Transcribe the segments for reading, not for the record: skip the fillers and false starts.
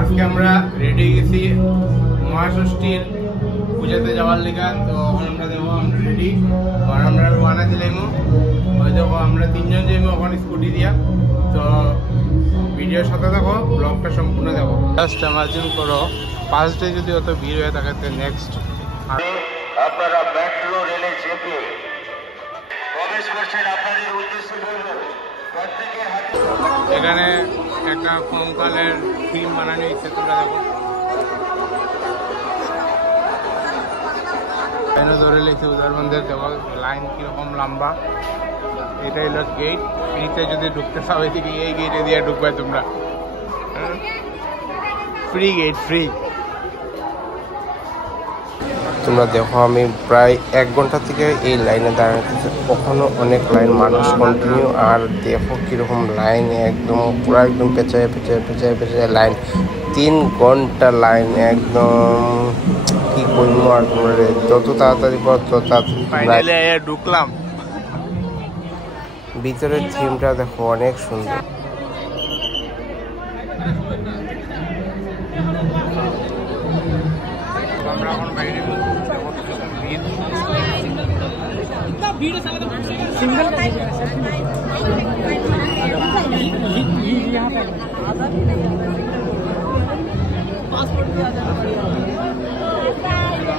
আজকে আমরা রেডি গেছি মহাষষ্ঠীর পূজাতে যাওয়ার লেগে। তো আমরা দেখো আমরা রেডি, আর আমরা রওনা দিলাম। ওই দেখো আমরা তিনজন যাইব ওখানে স্কুটি দিয়া। তো ভিডিওর সাথে দেখো, ব্লগটা সম্পূর্ণ দেখো। জাস্ট ইমাজিন করো, ফার্স্ট ডে যদি অত ভিড় হয়ে থাকে, তো নেক্সট আপনারা মেট্রো রেলে চেপে প্রবেশ করছেন। আপনাদের উদ্দেশ্যে বলবো, প্রত্যেকের হাতে এখানে একটা কঙ্কালের ফিল্ম বানানো হয়েছে, তোমরা দেখো। লাইনে ধরে লেগেছে উদার মন্দির, দেখো লাইন কিরকম লম্বা। এটা হলো গেট, নিচে যদি ঢুকতে চাও এদিকে এই গেটে দিয়ে ঢুকবে তোমরা। Free gate, free. তোমরা দেখো আমি প্রায় 1 ঘন্টা থেকে এই লাইনে দাঁড়াতেছি, কখনো অনেক লাইন, মানুষ কন্টিনিউ। আর দেখো কিরকম লাইন, একদম পুরো একদম পেঁচায় লাইন, 3 ঘন্টা লাইন একদম। কি করবো আর তোমরা, যত তাড়াতাড়ি পর তত তাড়াতাড়ি ঢুকলাম। ভিতরের থিমটা দেখো অনেক সুন্দর। আমরা এখন বাইরে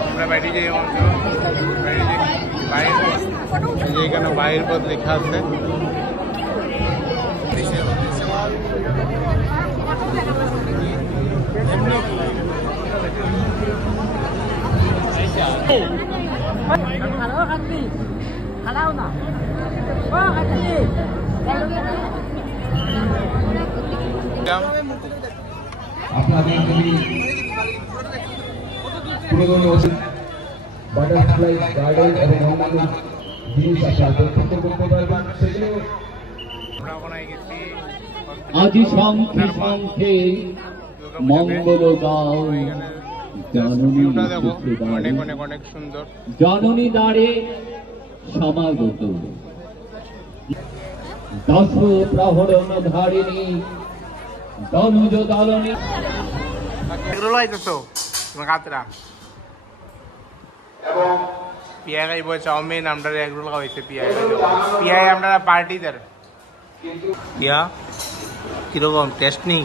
আমরা বাইরে যাই, যেখানে বাইরের পথ লেখা আছে। আপনাদের যদি পুরোনো বাটারফ্লাই গার্ডেন এবং অন্যান্য জিনিস আছে করতে পারবেন, সেগুলো আজি শঙ্খে শঙ্খে মঙ্গল গাও, জননী অনেক সুন্দর, জননী দ্বারে সমাগত দশ প্রহরণ ধারিণী দনুজ দলনী। এগুলো আইতেছো কাতরা পিয়া খাইব, চাউমিন আমরা এগুলো খাওয়াইছে। পিয়াই আমরা পার্টি দের। পিয়া কিরকম টেস্ট নেই?